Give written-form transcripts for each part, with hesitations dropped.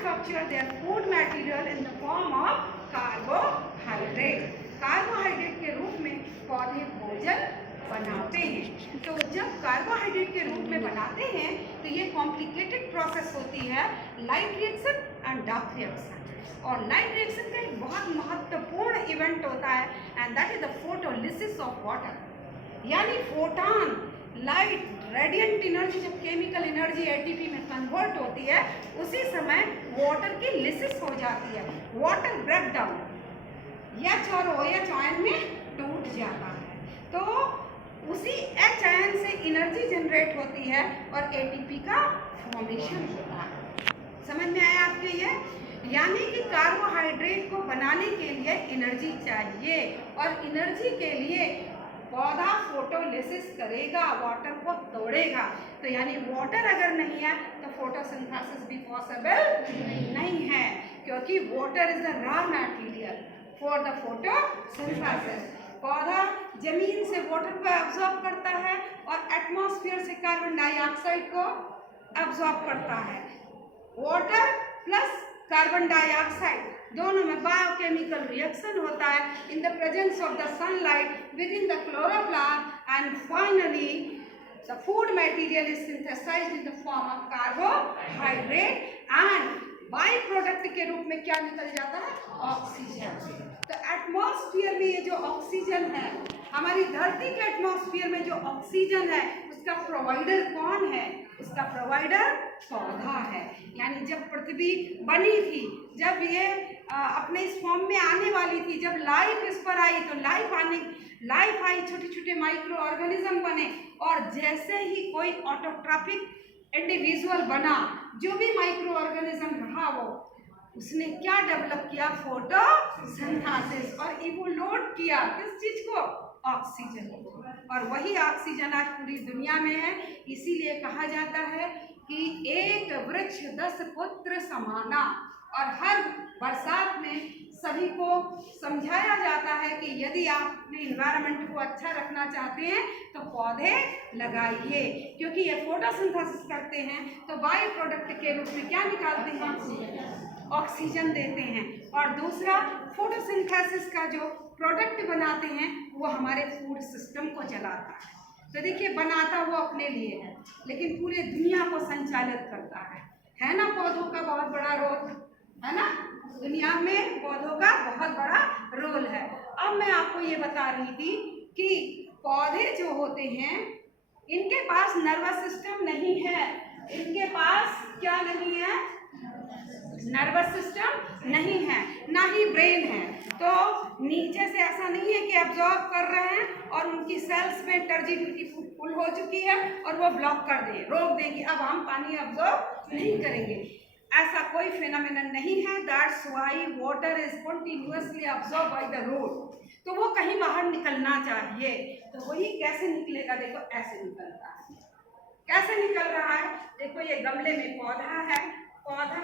manufacture their food material in the form of carbohydrate. Carbohydrate के रूप में पौधे भोजन बनाते हैं। तो जब कार्बोहाइड्रेट के रूप में बनाते हैं तो ये कॉम्प्लिकेटेड प्रोसेस होती है, light reaction and dark reaction. और लाइट रिएक्शन का एक बहुत महत्वपूर्ण इवेंट होता है and that is the photolysis of water, यानी फोटॉन लाइट रेडिएंट एनर्जी जब केमिकल एनर्जी एटीपी में कन्वर्ट होती है उसी समय वाटर की लिसिस हो जाती है, वाटर ब्रेक डाउन, H और OH आयन में टूट जाता है। तो उसी H आयन से एनर्जी जनरेट होती है और एटीपी का फॉर्मेशन होता है। समझ में आया आपके ये? यानी कि कार्बोहाइड्रेट को बनाने के लिए एनर्जी चाहिए और एनर्जी के लिए पौधा फोटोलिसिस करेगा, वाटर को तोड़ेगा। तो यानी वाटर अगर नहीं है तो फोटोसिंथेसिस भी पॉसिबल नहीं है, क्योंकि water is the raw material for the photosynthesis. पौधा जमीन से वाटर को एब्जॉर्ब करता है और एटमॉस्फेयर से कार्बन डाइऑक्साइड को एब्जॉर्ब करता है। वाटर प्लस कार्बन डाइऑक्साइड दोनों में बायोकेमिकल रिएक्शन होता है in the presence of the sunlight within the chloroplast and finally the food material is synthesised in the form of carbohydrate and by product के रूप में क्या निकल जाता है? ऑक्सीजन। तो एटमॉस्फेयर में ये जो ऑक्सीजन है, हमारी धरती के एटमॉस्फेयर में जो ऑक्सीजन है उसका प्रोवाइडर कौन है? उसका प्रोवाइडर पौधा है। यानी जब पृथ्वी बनी थी, जब ये अपने इस फॉर्म में आने वाली थी, जब लाइफ इस पर आई तो लाइफ आई, छोटे छोटे माइक्रो ऑर्गेनिज्म बने और जैसे ही कोई ऑटोट्रॉपिक इंडिविजुअल बना, जो भी माइक्रो ऑर्गेनिज्म रहा वो उसने क्या डेवलप किया? फोटोसिंथेसिस, और इवोल्यूट किया किस चीज को? ऑक्सीजन को। और वही ऑक्सीजन आज पूरी दुनिया में है। इसीलिए कहा जाता है कि एक वृक्ष 10 पुत्र समाना। और हर बरसात में सभी को समझाया जाता है कि यदि आप अपने इन्वायरमेंट को अच्छा रखना चाहते हैं तो पौधे लगाइए, क्योंकि ये फोटोसिंथेसिस करते हैं तो बाई प्रोडक्ट के रूप में क्या निकालते हैं? ऑक्सीजन देते हैं। और दूसरा, फोटोसिंथेसिस का जो प्रोडक्ट बनाते हैं वो हमारे फूड सिस्टम को चलाता है। तो देखिए, बनाता वो अपने लिए है लेकिन पूरे दुनिया को संचालित करता है ना? पौधों का बहुत बड़ा रोल है ना, दुनिया में पौधों का बहुत बड़ा रोल है। अब मैं आपको ये बता रही थी कि पौधे जो होते हैं इनके पास नर्वस सिस्टम नहीं है। इनके पास क्या नहीं है? नर्वस सिस्टम नहीं है, ना ही ब्रेन है। तो नीचे से ऐसा नहीं है कि एब्जॉर्ब कर रहे हैं और उनकी सेल्स में टर्जिडिटी फुल हो चुकी है और वो ब्लॉक कर दे, रोक देगी, अब हम पानी एब्जॉर्ब नहीं करेंगे। ऐसा कोई फिनोमेनन नहीं है। That's why water is continuously absorb by the root. तो वो कहीं बाहर निकलना चाहिए, तो वही कैसे निकलेगा? देखो, ऐसे निकल रहा है। कैसे निकल रहा है? देखो, ये गमले में पौधा है, पौधा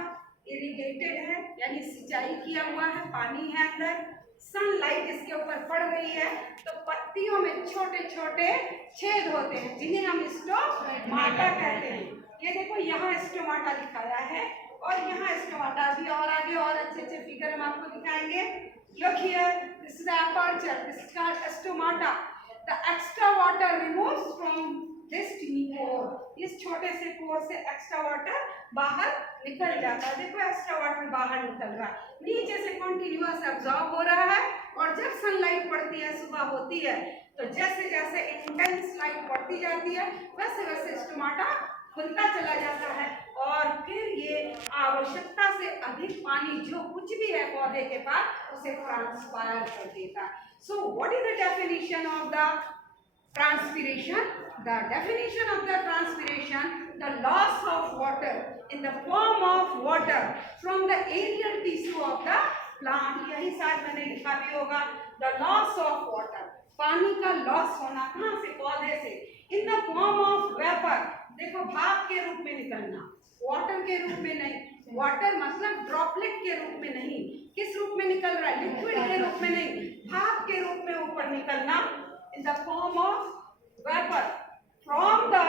इरिगेटेड है यानी सिंचाई किया हुआ है, पानी है अंदर, सनलाइट इसके ऊपर पड़ रही है तो पत्तियों में छोटे छोटे छेद होते हैं जिन्हें हम स्टोमाटा कहते हैं। ये देखो, यहाँ स्टोमाटा दिखाया है और यहाँ स्टोमाटा भी, और आगे और अच्छे अच्छे फिगर हम आपको दिखाएंगे। Look here, this is the aperture, this is called stomata. The extra water removes from this tiny pore. इस छोटे से पोर से एक्स्ट्रा वाटर बाहर निकल जाता है। देखो, एक्स्ट्रा वाटर बाहर निकल रहा है, नीचे से कंटिन्यूअस एब्जॉर्ब हो रहा है। और जब सनलाइट पड़ती है, सुबह होती है, तो जैसे जैसे इंटेंस लाइट पड़ती जाती है वैसे वैसे स्टोमाटा खुलता चला जाता है और फिर ये आवश्यकता से अधिक पानी जो कुछ भी है पौधे के पास उसे ट्रांसपायर कर देता है। So what is the definition of the transpiration? The definition of the transpiration, the loss of water in the form of water from the aerial tissue of the plant. यही शायद मैंने लिखा भी होगा, the loss of water, पानी का loss होना, कहाँ से? पौधे से, in the form of vapor। देखो, भाप के रूप में निकलना, वाटर के रूप में नहीं। वाटर मतलब ड्रॉपलेट के रूप में नहीं। किस रूप में निकल रहा है? लिक्विड के रूप में नहीं, भाप के रूप में ऊपर निकलना, in the form of vapor from the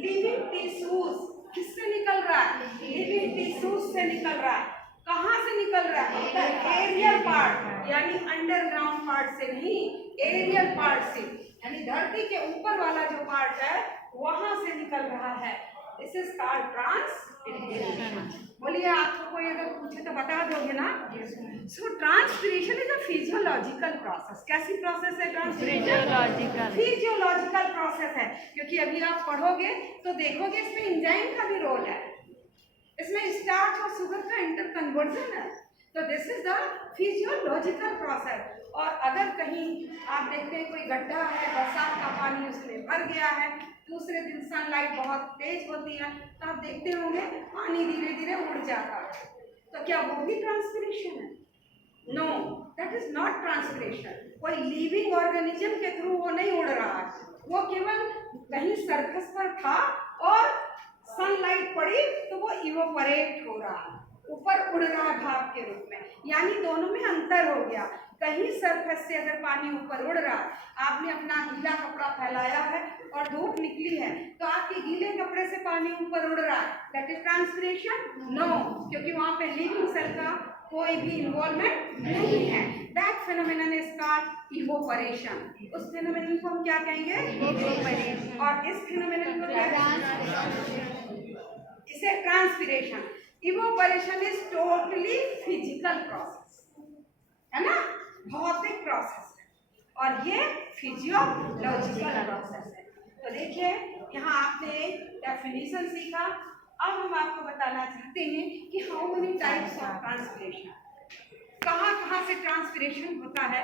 living tissues। किससे निकल रहा है? living tissues से निकल रहा है। कहाँ से निकल रहा है? एरियल पार्ट, यानी अंडरग्राउंड पार्ट से नहीं, एरियल पार्ट से, यानी धरती के ऊपर वाला जो पार्ट है वहां से निकल रहा है। This is called transpiration. बोलिए, आपको कोई अगर पूछे तो बता दोगे ना? So transpiration is a physiological process. कैसी प्रोसेस है ट्रांसपिरेशन? फिजियोलॉजिकल प्रोसेस है, क्योंकि अभी आप पढ़ोगे तो देखोगे इसमें एंजाइम का भी रोल है, इसमें स्टार्च और शुगर का इंटर कन्वर्जन है। तो this is the physiological process. और अगर कहीं आप देखते हैं कोई गड्ढा है, बरसात का पानी उसमें भर गया है, दूसरे दिन सनलाइट बहुत तेज होती है, तो आप देखते होंगे पानी धीरे धीरे उड़ जाता है। तो क्या वो भी ट्रांसपिरेशन है? No, that is not transpiration. कोई लिविंग ऑर्गेनिज्म के थ्रू वो नहीं उड़ रहा है, वो केवल कहीं सरफेस पर था और सनलाइट पड़ी तो वो इवोपरेट हो रहा है, ऊपर उड़ रहा है भाप के रूप में। यानी दोनों में अंतर हो गया। कहीं सरफेस से अगर पानी ऊपर उड़ रहा है, आपने अपना गीला कपड़ा फैलाया है और धूप निकली है, तो आपके गीले कपड़े से पानी ऊपर उड़ रहा है, दैट इज ट्रांसपिरेशन? नो, क्योंकि वहां पे लिविंग सेल का कोई भी इन्वॉल्वमेंट नहीं है। That phenomenon is called evaporation. उस फेनोमेनन को हम क्या कहेंगे? इवोपरेशन। और इस फेनोमेनन को क्या कहेंगे? इसे transpiration. Evaporation is totally physical process, है ना, भौतिक प्रोसेस है, और ये फिजियोलॉजिकल प्रोसेस है। तो देखिए, यहाँ आपने डेफिनेशन सीखा। अब हम आपको बताना चाहते हैं कि how many types of transpiration, कहाँ कहाँ से ट्रांसपिरेशन होता है,